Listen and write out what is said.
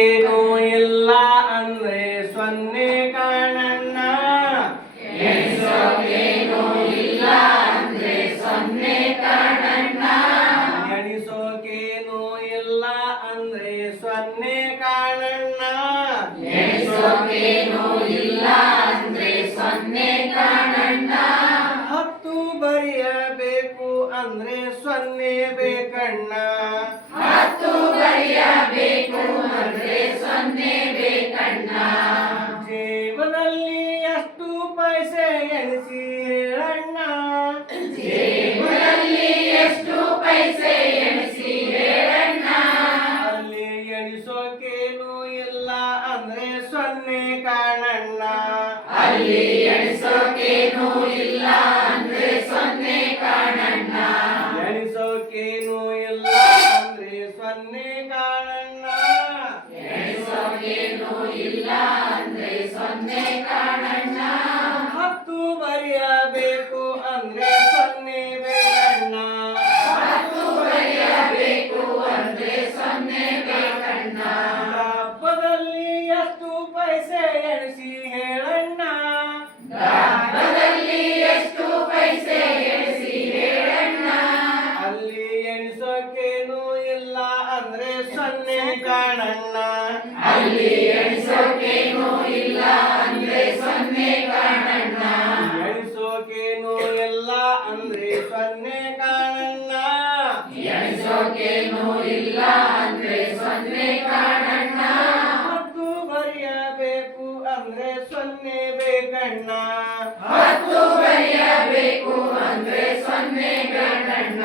ಏನು ಇಲ್ಲ ಅಂದ್ರೆ ಸೊನ್ನೆ ಕಾಣಣ್ಣ. ಎಣಿಸೋಕೇನೂ ಇಲ್ಲ ಅಂದ್ರೆ ಸೊನ್ನೆ ಕಾಣಣ್ಣ. ಎಣಿಸೋಕೇನು ಇಲ್ಲ ಅಂದ್ರೆ ಸೊನ್ನೆ ಕಾಣಣ್ಣ. ಎಣಿಸೋಕೇನೂ ಇಲ್ಲ ಅಂದ್ರೆ ಸೊನ್ನೆ ಕಾಣಣ್ಣ. 10 ಬರೆಯಬೇಕು ಅಂದ್ರೆ ಸೊನ್ನೆ ಬೇಕಣ್ಣ. 10 ಬರೆಯಬೇಕು ಅಂದ್ರೆ ಸೊನ್ನೆ ಬೇಕಣ್ಣ. ಜೇಬದಲ್ಲಿ ಎಷ್ಟು ಪೈಸೆ ಎಣಿಸಿ ಹೇಳಣ್ಣ. ಜೇಬುದಲ್ಲಿ ಎಷ್ಟು ಪೈಸೆ ಎಣಿಸಿ ಹೇಳಣ್ಣ. ಅಲ್ಲಿ ಎಣಿಸೋಕೇನು ಇಲ್ಲ ಅಂದ್ರೆ ಸೊನ್ನೆ ಕಾಣಣ್ಣ. ಅಲ್ಲಿ ಎಣಿಸೋಕೇನೂ ಇಲ್ಲ ಅಂದ್ರೆ ಸೊನ್ನೆ ಕಾಣಣ್ಣ. ಎಣಿಸೋಕೇನು ಇಲ್ಲ ಅಂದ್ರೆ ಸೊನ್ನೆ ಕಾಣಣ್ಣ. ಎಣಿಸೋಕೇನೂ ಇಲ್ಲ ಅಂದ್ರೆ ಸೊನ್ನೆ ಕಾಣಣ್ಣ. 10 ಬರೆಯಬೇಕು ಅಂದ್ರೆ ಸೊನ್ನೆ ಬೇಕಣ್ಣ. 10 ಬರೆಯಬೇಕು ಅಂದ್ರೆ ಸೊನ್ನೆ ಬೇಕಣ್ಣ. ಡಬ್ಬದಲ್ಲಿ ಎಷ್ಟು ಪೈಸೆ ಎಣಿಸಿ ಹೇಳಣ್ಣ. ಡಬ್ಬದಲ್ಲಿ ಎಷ್ಟು ಪೈಸೆ ಎಣಿಸಿ ಹೇಳಣ್ಣ. ಅಲ್ಲಿ ಎಣಿಸೋಕೇನು ಇಲ್ಲ ಅಂದ್ರೆ ಸೊನ್ನೆ ಕಾಣಣ್ಣ. ಅಲ್ಲಿ ಎಣಿಸೋಕೇನೂ ಇಲ್ಲ ಅಂದ್ರೆ ಸೊನ್ನೆ ಕಾಣಣ್ಣ. ಎಣಿಸೋಕೇನು ಇಲ್ಲ ಅಂದ್ರೆ ಸೊನ್ನೆ ಕಾಣಣ್ಣ. ಎಣಿಸೋಕೇನೂ ಇಲ್ಲ ಅಂದ್ರೆ ಸೊನ್ನೆ ಕಾಣಣ್ಣ. 10 ಬರೆಯಬೇಕು ಅಂದ್ರೆ ಸೊನ್ನೆ ಬೇಕಣ್ಣ. 10 ಬರೆಯಬೇಕು ಅಂದ್ರೆ ಸೊನ್ನೆ ಬೇಕಣ್ಣ.